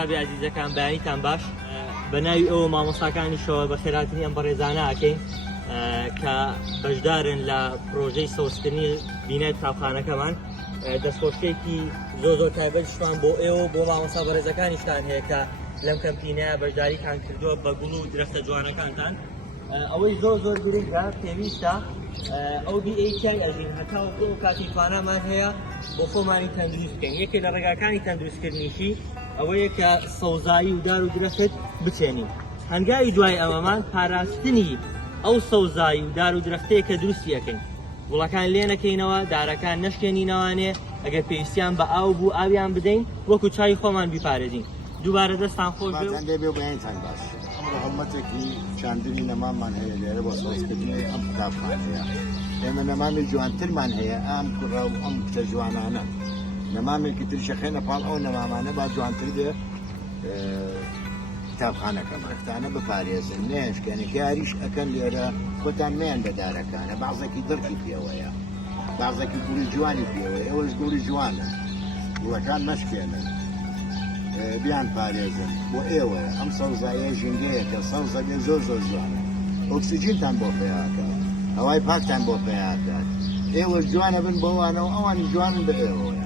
سابی عزیزەکان بەیانیتان باش بە ناوی ئەوە مامۆستاکانیشەوە بە خێراتنی ئەم بەڕێزانە ئەکەین کە بەشدارن لە پرۆژەی سەوزکردنی بینای قوتابخانەکەمان دەستخۆشکێکی زۆر تایبەتیشمان بۆ ئێوە بۆ مامۆستا بەڕێزەکانیشتان هەیە کە لەم کەمپینەیە بەشداریتان کردووە بە گوڵ و درەختە جوانەکانتان ئەوەی زۆر گرنگە پێویستە ئەو دیئیتیای ئەژین هەتاوەکو ئەو کاتی توانامان هەیە بۆ خۆمانی تەندروست بکەین یەکێ لە ڕێگاکانی تەندروستکردنیشی ئەوەیە کە سەوزایی و دار و درەخت بچێنین هەنگاوی دوای ئەمەمان پاراستنی ئەو سەوزایی و دار و درەختەیە کە دروستی ئەەکەین وڵەکان لێ نەکەینەوە دارەکان نەشکێنینەوانێ ئەگەر پێویستیان بە ئاو بوو ئاویان بدەین وەکو چای خۆمان بیپارێزین دووبارە دەستان خۆش بێ بەیانتان باش ئەمڕۆ هەڵمەتێکی چاندنی نەمامان هەیە لێرە بۆ سەوزکردنی ئەم قوتابخانەیە ئێمە نەمامی جوانترمان هەیە ئەم کوڕە و ئەم کچە جوانانە نەمامێکی تریشە خێنە پاڵ ئەو نەمامانە با جوانتر بێ قوتابخانەکەمان کتانە بپارێزن نێشکێنێک یاریش ئەکەن لێرە خۆتان میان بە دارەکانە بەعزێکی دڕکی پێوەیە بەعزێکی گوڵی جوانی پێوەیە ئەوەش گوڵی جوانە گوڵەکان نەشکێنن بیان پارێزن بۆ ئێوە ئەم سەوزایە ژینگەیە کە سەوزە بێ زۆر جوانە ئۆکسیجینتان بۆ پێیاکات هەوای پاکتان بۆ پێیاکات ئێوە جوانە بن بۆوانەوە ئەوان جوانن بە ئێوە